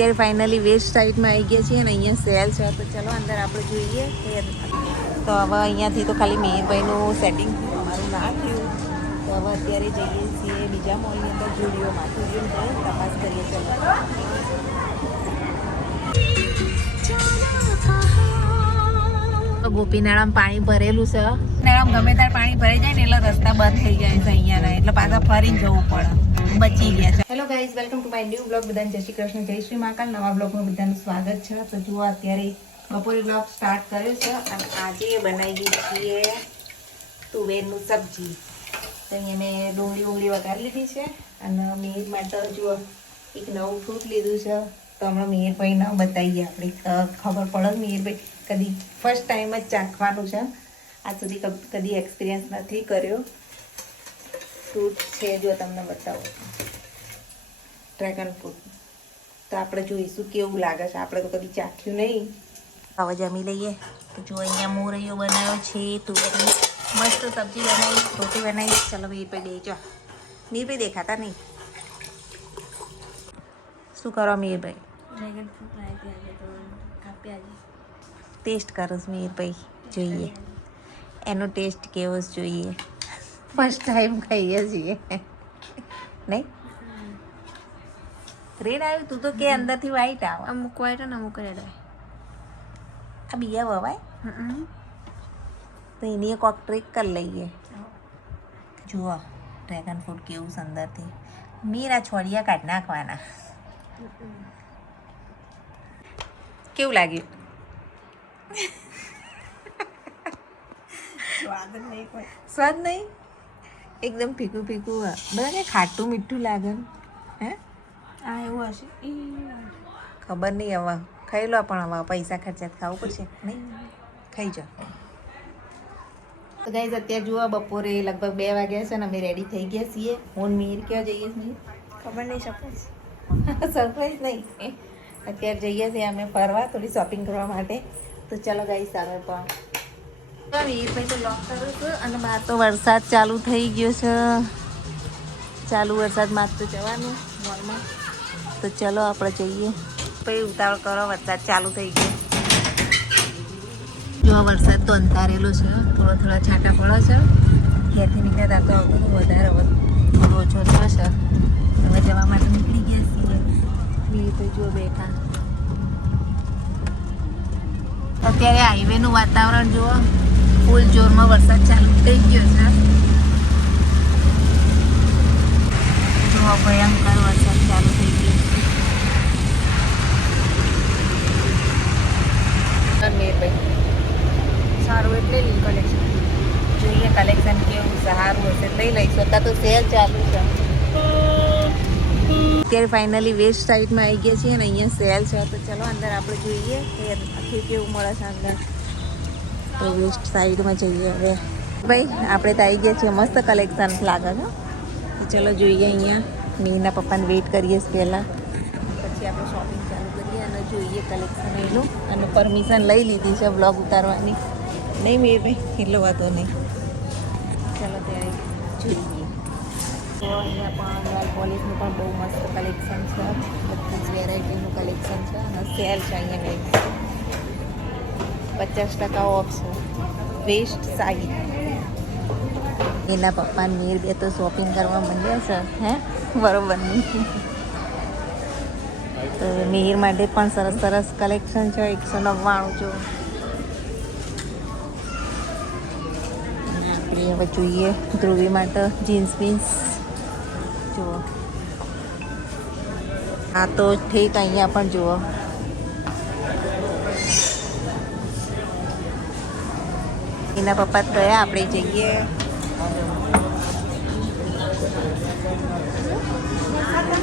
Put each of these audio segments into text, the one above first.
અત્યારે finally waste સાઈડમાં આવી ગયા છીએ અને અહીંયા સેલ છે તો ચલો અંદર આપણે જોઈએ તો હવે અહીંયાથી તો ખાલી મેહરભાઈનું સેટિંગ અમારું ના થયું તો હવે અત્યારે જઈએ છીએ બીજા મોલની અંદર જુડિયોમાં જઈને તપાસ કરીએ ચલો ગોપીનાળામાં પાણી ભરેલું છે નાળામાં ગમે ત્યારે પાણી ભરાઈ જાય ને એટલે રસ્તા બંધ થઈ જાય છે અહીંયાના એટલે પાછા ફરીને જવું પડે બચી ગયા છે. Hello guys, welcome to my new blog. બધાને જય શ્રી કૃષ્ણ, જય શ્રી મહાકાલ. નવા બ્લોગમાં બધાનું સ્વાગત છે. તો જુઓ અત્યારે બપોરે બ્લોગ સ્ટાર્ટ કર્યો છે અને આજે બનાવી છીએ તુવેરનું સબ્જી. તો અહીંયા મેં ડુંગળી વઘારી લીધી છે અને મેર માટે જુઓ એક નવું ફ્રૂટ લીધું છે. તો હમણાં મેરભાઈ ના બતાવીએ આપણે ખબર પડે મેરભાઈ કદી ફર્સ્ટ ટાઈમ જ ચાખવાનું છે. આજ સુધી કદી એક્સપિરિયન્સ નથી કર્યો. ફ્રૂટ છે જો તમને બતાવો, ડ્રેગન ફ્રૂટ. તો આપણે જોઈશું કેવું લાગે છે. આપણે તો કદી ચાખ્યું નહીં. હવે જમી લઈએ. તો જો અહીંયા મોરૈયો બનાવ્યો છે, તુવેરની મસ્ત સબ્જી બનાવી, રોટી બનાવી. ચલો મીરભાઈ દેજો. મીરભાઈ દેખાતા નહીં. શું કરો મીરભાઈ? ડ્રેગન ફ્રૂટ લાવી તો કાપ્યા ટેસ્ટ કરો મીરભાઈ, જોઈએ એનો ટેસ્ટ કેવો જોઈએ. ફર્સ્ટ ટાઈમ ખાઈએ છીએ નહીં. રેડ આવ્યું તું તો કે અંદરથી વ્હાઈટ આવે. અમુક વ્હાઈટ અને અમુક રેડ હોય. આ બીયા વવાય તો એની એક ટ્રીક કરી લઈએ. જુઓ ડ્રેગન ફ્રૂટ કેવું સુંદરથી. મીરા છોડિયા કાઢી નાખવાના. કેવું લાગ્યું? સ્વાદ નહીં, એકદમ ફીકું ફીકું. બધા ખાટું મીઠું લાગે હે. આ એવું હશે ખબર નહીં. હવે ખાઈ લો, પણ હવે પૈસા ખર્ચા ખાવું પડશે નહીં. ખાઈ જાઓ. તો ગાઈઝ અત્યારે જુઓ બપોરે લગભગ 2 વાગ્યા છે ને અમે રેડી થઈ ગયા છીએ. હું મીર ક્યાં જઈએ છીએ ખબર નહીં. સરપ્રાઈઝ સરપ્રાઈઝ નહીં. અત્યારે જઈએ છીએ અમે ફરવા, થોડી શોપિંગ કરવા માટે. તો ચલો ગાઈઝ આવે પણ મીરભાઈ તો લોક કર્યું છે અને બહાર તો વરસાદ ચાલુ થઈ ગયો છે. ચાલુ વરસાદમાં તો જવાનું મોલમાં. તો ચલો આપણે જઈએ. પછી ઉતાવળ કરો, વરસાદ ચાલુ થઈ ગયો. જો વરસાદ તો અંધારેલો છે, થોડા છાંટા પડે છે. ઘેરથી નીકળ્યા તો આવતો વધારે થોડો ઓછો થયો છે. હવે જવા માટે નીકળી ગયા છીએ. મીરભાઈ જો બેઠા. અત્યારે હાઈવેનું વાતાવરણ જુઓ, ફૂલ જોરમાં વરસાદ ચાલુ થઈ ગયો છે. જુઓ ભયંકર વરસાદ ચાલુ થઈ ગયો છે. મીરભાઈ સારું એટલે લીધું કલેક્શન. જોઈએ કલેક્શન કેવું સારું હશે લઈ લઈશું. અત્યારે તો સેલ ચાલુ છે. અત્યારે ફાઇનલી વેસ્ટ સાઈડમાં આવી ગયા છીએ અને અહીંયા સેલ છે. તો ચલો અંદર આપણે જોઈએ કે આખી કેવું મળે છે અંદર. તો વેસ્ટ સાઈડમાં જઈએ હવે. ભાઈ આપણે તો આવી ગયા છીએ. મસ્ત કલેક્શન લાગે છે. તો ચલો જોઈએ. અહીંયા મીના પપ્પાને વેઇટ કરીએ પહેલાં, પછી આપણે શોપિંગ ચાલુ કરીએ અને જોઈએ કલેક્શન એનું. અને પરમિશન લઈ લીધી છે બ્લોગ ઉતારવાની. નહીં મીરભાઈ એટલો વાતો નહીં. ચાલો ત્યારે જોઈએ. તો અહીંયા પણ નેલ પોલિશનું પણ બહુ મસ્ત કલેક્શન છે. બધી જ વેરાયટીનું કલેક્શન છે અને સેલ છે અહીંયા. કંઈક 50% ઓફ છે વેસ્ટ સાઈડ. એના પપ્પા મીર બે તો શોપિંગ કરવા માંડ્યા છે હે બરોબર નહીં. તો મીર માટે પણ સરસ સરસ કલેક્શન છે. 199 જો. હવે જોઈએ ધ્રુવી માટે જીન્સ બીન્સ જુઓ. હા તો ઠીક. અહીંયા પણ જુઓ. એના પપ્પા ગયા, આપણે જઈએ.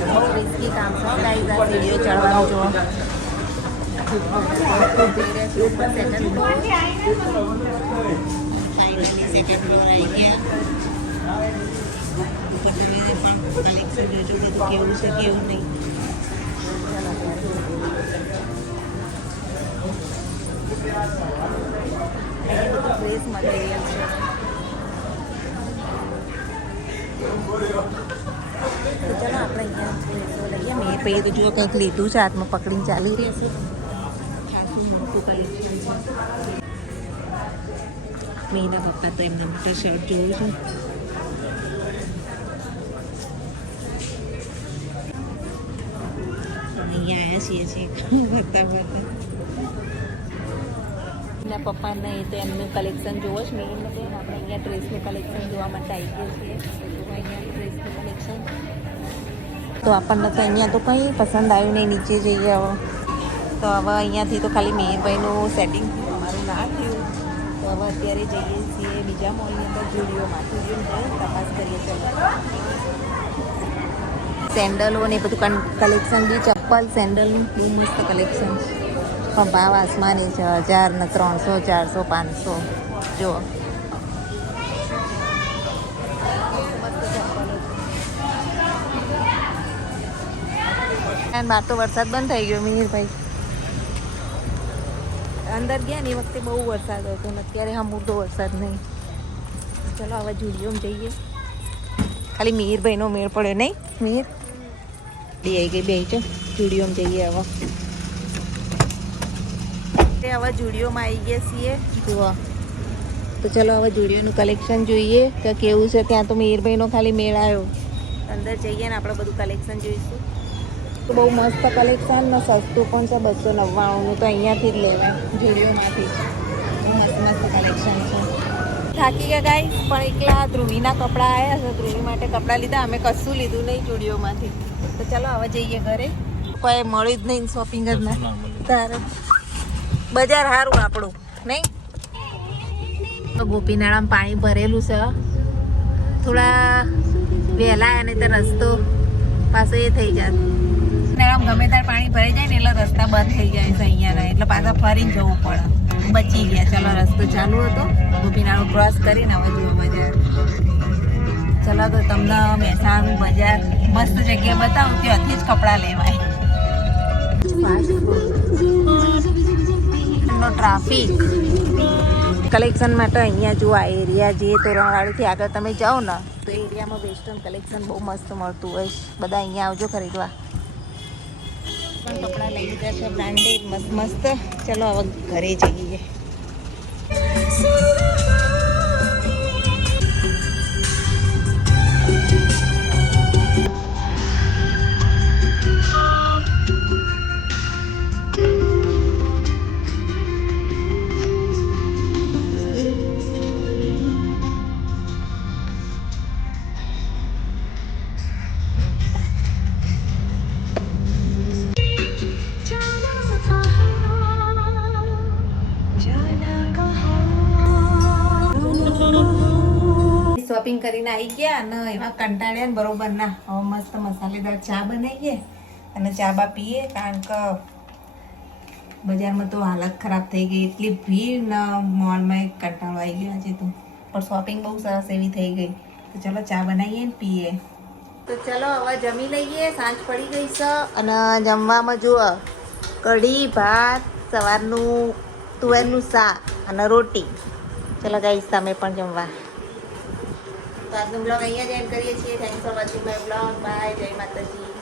બહુ રિસ્કી કામ છે ગાઈઝ આ સીડીઓ ચડવાનું. જુઓ સેકન્ડ ફ્લોર આવી ગયા. કલેક્શન જોજો બધું કેવું છે કેવું નહીં. બધું ડ્રેસ મટીરિયલ છે. તો ચલો આપણે અહીંયા ડ્રેસો લઈએ. મેં ભાઈએ તો જુઓ કંઈક લીધું છે, હાથમાં પકડીને ચાલી રહ્યા છે. ખાસું મોટું કલેક્શન છે. મેના પપ્પા તો એમને મોટા શર્ટ જોયું છે. અહીંયા આવ્યા છીએ ફરતા ફરતા. એના પપ્પાને તો એમનું કલેક્શન જોવો જ મેઇન નથી. આપણે અહીંયા ડ્રેસનું કલેક્શન જોવા માટે આવી ગયા છીએ. અહીંયા ડ્રેસનું કલેક્શન તો આપણને તો અહીંયા તો કંઈ પસંદ આવ્યું નહીં. નીચે જઈએ હવે તો હવે અહીંયાથી તો ખાલી મેહરભાઈનું સેટિંગ અમારું ના થયું. તો હવે અત્યારે જઈએ છીએ બીજા મોલની અંદર જુડિયોમાં. જુડિયોમાં તપાસ કરીએ ચાલો. સેન્ડલો ને બધું કલેક્શન બી, ચપ્પલ સેન્ડલનું બહુ મસ્ત કલેક્શન છે. પણ ભાવ આસમાની છે. 1000 ને 300, 400, 500 જો. બહાર તો વરસાદ બંધ થઈ ગયો મિહિરભાઈ. અંદર ગયા ને એ વખતે બહુ વરસાદ હતો ને અત્યારે હા મોટો વરસાદ નહીં. ચલો હવે જુડિયોમાં જઈએ. ખાલી મિહિરભાઈનો મેળ પડ્યો નહીં. મિહિર આવી ગઈ બે છો. જુડિયોમાં જઈએ હવે. હવે જુડિયોમાં આવી ગયા છીએ જુઓ. તો ચલો હવે જુડિયોનું કલેક્શન જોઈએ કે કેવું છે. ત્યાં તો મિહિરભાઈનો ખાલી મેળ આવ્યો. અંદર જઈએ ને આપણે બધું કલેક્શન જોઈશું. તો બહુ મસ્ત કલેક્શન ને સસ્તું પણ છે. 299નું તો અહીંયાથી જ લેવાય જુડિયોમાંથી. મસ્ત મસ્ત કલેક્શન છે. થાકી ગયા ગાઈ પણ એકલા ધ્રુવીના કપડાં આવ્યા છે. ધ્રુવી માટે કપડાં લીધા. અમે કશું લીધું નહીં જુડિયોમાંથી. તો ચલો હવે જઈએ ઘરે. કોઈ મળ્યું જ નહીં, શોપિંગ જ ના. તારે બજાર સારું આપણું નહીં. તો ગોપીનાળામાં પાણી ભરેલું છે. થોડા વહેલા આવ્યા નહીં તો રસ્તો પાછો એ થઈ જાય. નાળામાં ગમે ત્યારે પાણી ભરાઈ જાય ને એટલે રસ્તા બંધ થઈ જાય છે અહીંયાના. એટલે પાછા ફરીને જવું પડે. બચી ગયા. ચલો રસ્તો ચાલુ હતો. ગોપીનાળું ક્રોસ કરીને હવે જુઓ બજાર. ચલો તો તમને મહેસાણાનું બજાર મસ્ત જગ્યા બતાવું. ત્યાંથી જ કપડાં લેવાય. ટ્રાફિક કલેક્શન માટે અહીંયા જો આ એરિયા જે તોરણવાળીથી આગળ તમે જાઓ ને તો એરિયામાં વેસ્ટર્ન કલેક્શન બહુ મસ્ત મળતું હોય. બધા અહીંયા આવજો ખરીદવા. પણ કપડાં લઈ લીધા છે બ્રાન્ડેડ મસ્ત મસ્ત. ચલો હવે ઘરે જઈએ. શોપિંગ કરીને આવી ગયા અને એવા કંટાળ્યા ને બરોબર ના. હવે મસ્ત મસાલેદાર ચા બનાવીએ અને ચા બા પીએ. કારણ કે બજારમાં તો હાલત ખરાબ થઈ ગઈ. એટલી ભીડ ને મોલમાં એક કંટાળો આવી ગયો આજે તો. પણ શોપિંગ બહુ સરસ એવી થઈ ગઈ. તો ચલો ચા બનાવીએ ને પીએ. તો ચલો હવે જમી લઈએ. સાંજ પડી ગઈ છે અને જમવામાં જુઓ કઢી ભાત, સવારનું તુવેરનું શાક અને રોટી. ચલો ગાઈસ તમે પણ જમવા. તો આજનો બ્લોગ અહીંયા જ એન્ડ કરીએ છીએ. Thanks for watching my blog. Bye. જય માતાજી.